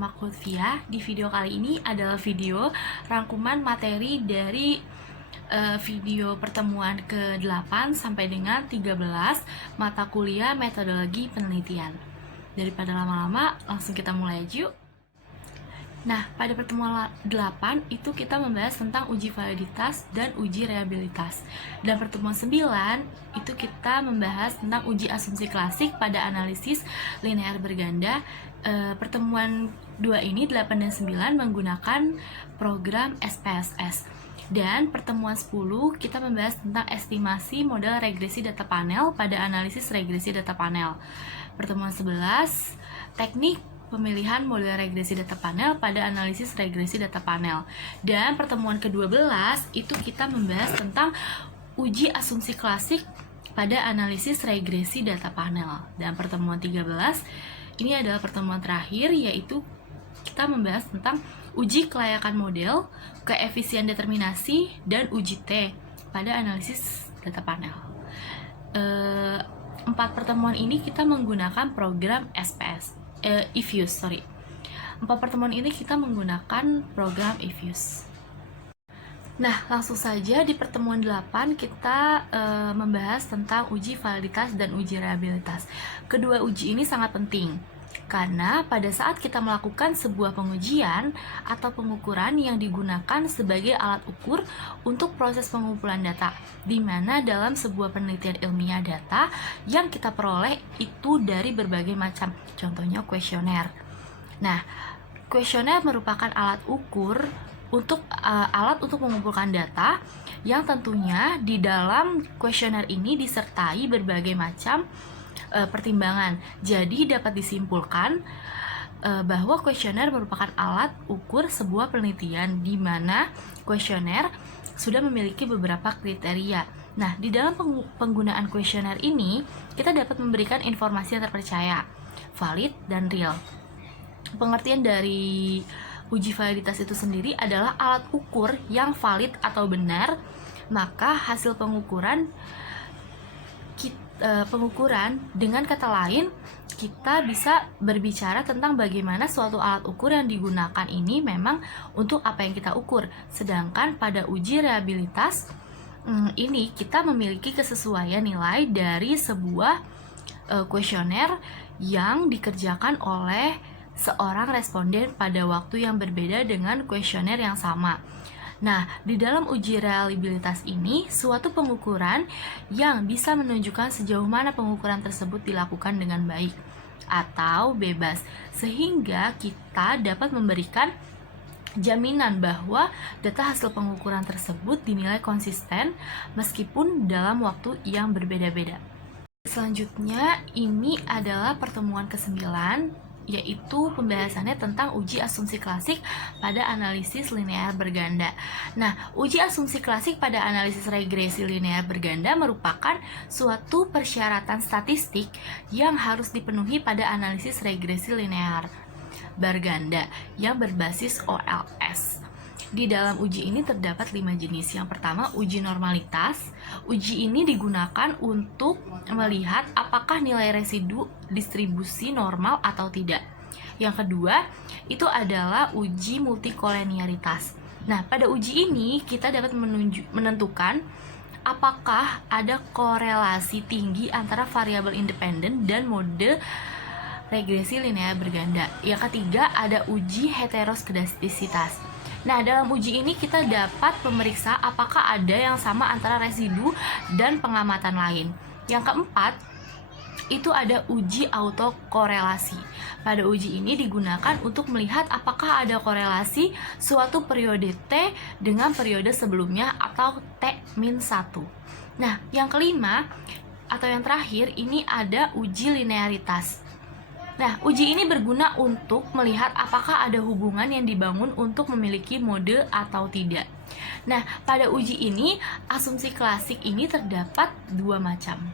bersama Lutfia. Di video kali ini adalah video rangkuman materi dari video pertemuan ke-8 sampai dengan 13 mata kuliah metodologi penelitian. Daripada lama-lama, langsung kita mulai aja yuk. Nah, pada pertemuan 8 itu kita membahas tentang uji validitas dan uji reliabilitas. Dan pertemuan 9 itu kita membahas tentang uji asumsi klasik pada analisis linear berganda. Pertemuan 2 ini 8 dan 9 menggunakan program SPSS. Dan pertemuan 10 kita membahas tentang estimasi model regresi data panel pada analisis regresi data panel. Pertemuan 11 teknik pemilihan model regresi data panel pada analisis regresi data panel. Dan pertemuan ke-12 itu kita membahas tentang uji asumsi klasik pada analisis regresi data panel. Dan pertemuan 13 ini adalah pertemuan terakhir, yaitu kita membahas tentang uji kelayakan model, koefisien determinasi, dan uji T pada analisis data panel. 4 pertemuan ini kita menggunakan program EFUSE. 4 pertemuan ini kita menggunakan program EFUSE. Nah, langsung saja di pertemuan 8 kita membahas tentang uji validitas dan uji reliabilitas. Kedua uji ini sangat penting, karena pada saat kita melakukan sebuah pengujian atau pengukuran yang digunakan sebagai alat ukur untuk proses pengumpulan data, di mana dalam sebuah penelitian ilmiah data yang kita peroleh itu dari berbagai macam, contohnya kuesioner. Nah, kuesioner merupakan alat ukur untuk mengumpulkan data yang tentunya di dalam kuesioner ini disertai berbagai macam pertimbangan. Jadi dapat disimpulkan bahwa kuesioner merupakan alat ukur sebuah penelitian di mana kuesioner sudah memiliki beberapa kriteria. Nah, di dalam penggunaan kuesioner ini kita dapat memberikan informasi yang terpercaya, valid, dan real. Pengertian dari uji validitas itu sendiri adalah alat ukur yang valid atau benar, maka hasil pengukuran dengan kata lain kita bisa berbicara tentang bagaimana suatu alat ukur yang digunakan ini memang untuk apa yang kita ukur. Sedangkan pada uji reliabilitas ini kita memiliki kesesuaian nilai dari sebuah kuesioner yang dikerjakan oleh seorang responden pada waktu yang berbeda dengan kuesioner yang sama. Nah, di dalam uji reliabilitas ini, suatu pengukuran yang bisa menunjukkan sejauh mana pengukuran tersebut dilakukan dengan baik atau bebas, sehingga kita dapat memberikan jaminan bahwa data hasil pengukuran tersebut dinilai konsisten meskipun dalam waktu yang berbeda-beda. Selanjutnya, ini adalah pertemuan ke-9, yaitu pembahasannya tentang uji asumsi klasik pada analisis linear berganda. Nah, uji asumsi klasik pada analisis regresi linear berganda merupakan suatu persyaratan statistik yang harus dipenuhi pada analisis regresi linear berganda yang berbasis OLS. Di dalam uji ini terdapat 5 jenis. Yang pertama, uji normalitas. Uji ini digunakan untuk melihat apakah nilai residu distribusi normal atau tidak. Yang kedua, itu adalah uji multikolenialitas. Nah, pada uji ini kita dapat menentukan apakah ada korelasi tinggi antara variabel independen dan mode regresi linear berganda. Yang ketiga, ada uji heteroskedastisitas. Nah, dalam uji ini kita dapat memeriksa apakah ada yang sama antara residu dan pengamatan lain. Yang keempat, itu ada uji autokorelasi. Pada uji ini digunakan untuk melihat apakah ada korelasi suatu periode T dengan periode sebelumnya atau T-1. Nah, yang kelima atau yang terakhir ini ada uji linearitas. Nah, uji ini berguna untuk melihat apakah ada hubungan yang dibangun untuk memiliki mode atau tidak. Nah, pada uji ini, asumsi klasik ini terdapat 2 macam.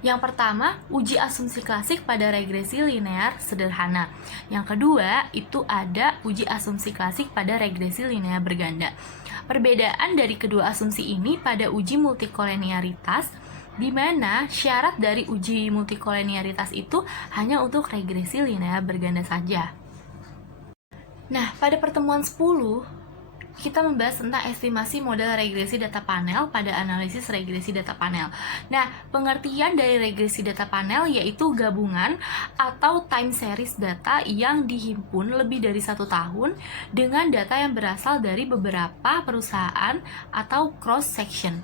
Yang pertama, uji asumsi klasik pada regresi linear sederhana. Yang kedua, itu ada uji asumsi klasik pada regresi linear berganda. Perbedaan dari kedua asumsi ini pada uji multikolenialitas di mana syarat dari uji multikolinearitas itu hanya untuk regresi linear berganda saja. Nah, pada pertemuan 10, kita membahas tentang estimasi model regresi data panel pada analisis regresi data panel. Nah, pengertian dari regresi data panel yaitu gabungan atau time series data yang dihimpun lebih dari 1 tahun dengan data yang berasal dari beberapa perusahaan atau cross section.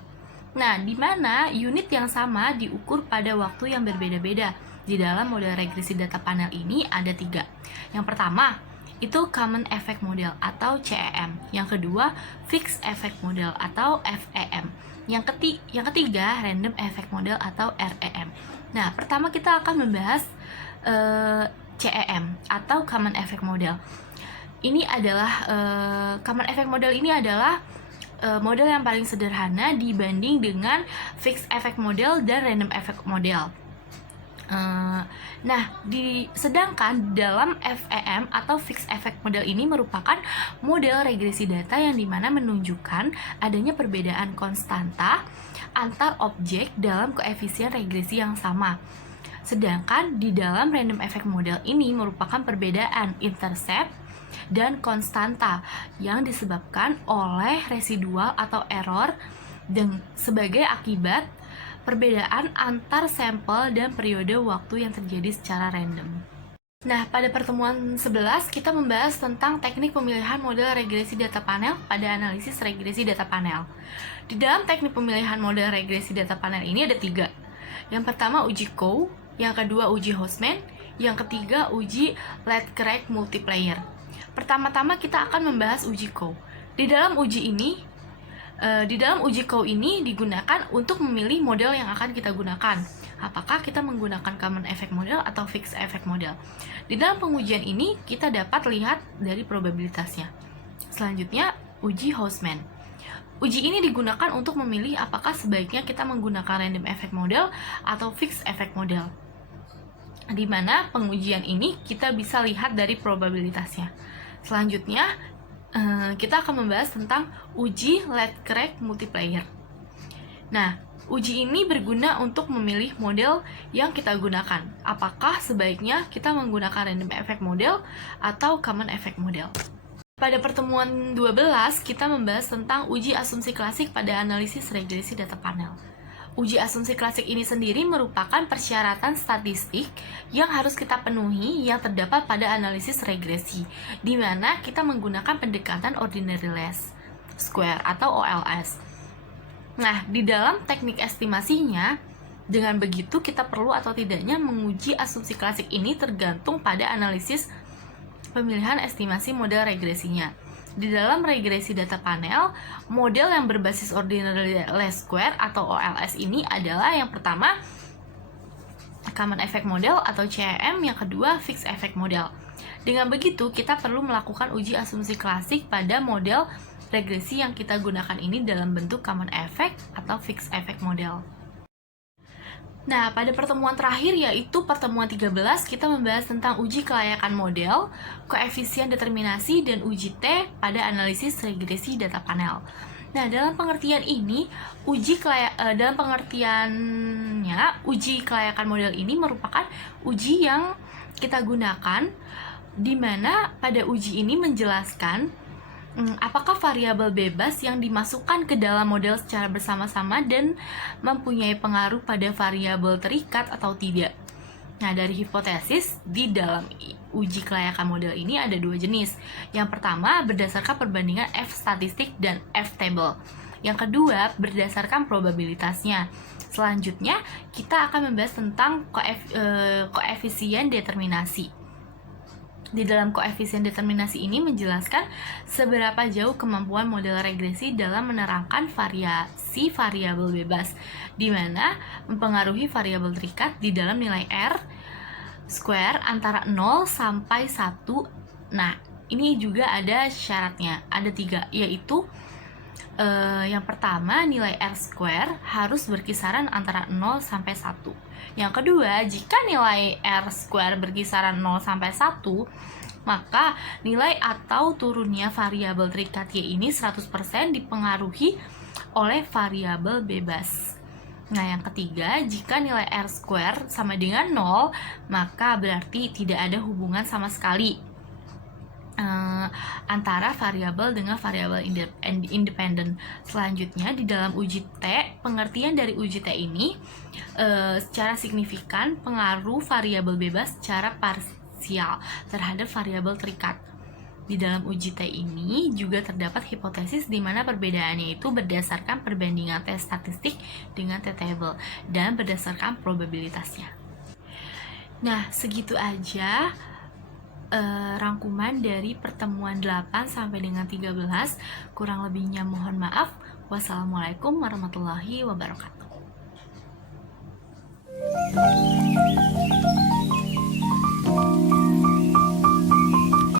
Nah, di mana unit yang sama diukur pada waktu yang berbeda-beda. Di dalam model regresi data panel ini ada 3. Yang pertama, itu Common Effect Model atau CEM. Yang kedua, Fixed Effect Model atau FEM. Yang ketiga, Random Effect Model atau REM. Nah, pertama kita akan membahas CEM atau Common Effect Model. Ini adalah Common Effect Model ini adalah model yang paling sederhana dibanding dengan Fixed Effect Model dan Random Effect Model. Sedangkan dalam FEM atau Fixed Effect Model ini merupakan model regresi data yang dimana menunjukkan adanya perbedaan konstanta antar objek dalam koefisien regresi yang sama. Sedangkan di dalam Random Effect Model ini merupakan perbedaan intercept dan konstanta yang disebabkan oleh residual atau error dan sebagai akibat perbedaan antar sampel dan periode waktu yang terjadi secara random. Nah, pada pertemuan 11 kita membahas tentang teknik pemilihan model regresi data panel pada analisis regresi data panel. Di dalam teknik pemilihan model regresi data panel ini ada 3. Yang pertama uji Coe, yang kedua uji Hostman, yang ketiga uji Led-Craig multiplier. Pertama-tama kita akan membahas uji Coe. Di dalam uji Coe ini digunakan untuk memilih model yang akan kita gunakan. Apakah kita menggunakan Common Effect Model atau Fixed Effect Model? Di dalam pengujian ini kita dapat lihat dari probabilitasnya. Selanjutnya, uji Hostman. Uji ini digunakan untuk memilih apakah sebaiknya kita menggunakan Random Effect Model atau Fixed Effect Model. Di mana pengujian ini kita bisa lihat dari probabilitasnya. Selanjutnya, kita akan membahas tentang uji Led-Craig multiplier. Nah, uji ini berguna untuk memilih model yang kita gunakan. Apakah sebaiknya kita menggunakan Random Effect Model atau Common Effect Model? Pada pertemuan 12, kita membahas tentang uji asumsi klasik pada analisis regresi data panel. Uji asumsi klasik ini sendiri merupakan persyaratan statistik yang harus kita penuhi yang terdapat pada analisis regresi, di mana kita menggunakan pendekatan ordinary least square atau OLS. Nah, di dalam teknik estimasinya, dengan begitu kita perlu atau tidaknya menguji asumsi klasik ini tergantung pada analisis pemilihan estimasi model regresinya. Di dalam regresi data panel, model yang berbasis ordinary least square atau OLS ini adalah yang pertama Common Effect Model atau CEM, yang kedua Fixed Effect Model. Dengan begitu, kita perlu melakukan uji asumsi klasik pada model regresi yang kita gunakan ini dalam bentuk Common Effect atau Fixed Effect Model. Nah, pada pertemuan terakhir yaitu pertemuan 13, kita membahas tentang uji kelayakan model, koefisien determinasi, dan uji T pada analisis regresi data panel. Nah, dalam pengertian ini, uji kelayakan model ini merupakan uji yang kita gunakan, di mana pada uji ini menjelaskan apakah variabel bebas yang dimasukkan ke dalam model secara bersama-sama dan mempunyai pengaruh pada variabel terikat atau tidak. Nah, dari hipotesis di dalam uji kelayakan model ini ada 2 jenis. Yang pertama berdasarkan perbandingan F statistik dan F table. Yang kedua berdasarkan probabilitasnya. Selanjutnya kita akan membahas tentang koefisien determinasi. Di dalam koefisien determinasi ini menjelaskan seberapa jauh kemampuan model regresi dalam menerangkan variasi variabel bebas, di mana mempengaruhi variabel terikat di dalam nilai R square antara 0 sampai 1. Nah, ini juga ada syaratnya, ada 3, yaitu yang pertama, nilai R square harus berkisaran antara 0 sampai 1. Yang kedua, jika nilai R square berkisaran 0 sampai 1, maka nilai atau turunnya variabel terikat Y ini 100% dipengaruhi oleh variabel bebas. Nah, yang ketiga, jika nilai R square sama dengan 0, maka berarti tidak ada hubungan sama sekali antara variabel dengan variabel independen. Selanjutnya, di dalam uji T, pengertian dari uji T ini secara signifikan pengaruh variabel bebas secara parsial terhadap variabel terikat. Di dalam uji T ini juga terdapat hipotesis di mana perbedaannya itu berdasarkan perbandingan T statistik dengan T table dan berdasarkan probabilitasnya. Nah, segitu aja rangkuman dari pertemuan 8 sampai dengan 13. Kurang lebihnya mohon maaf. Wassalamualaikum warahmatullahi wabarakatuh.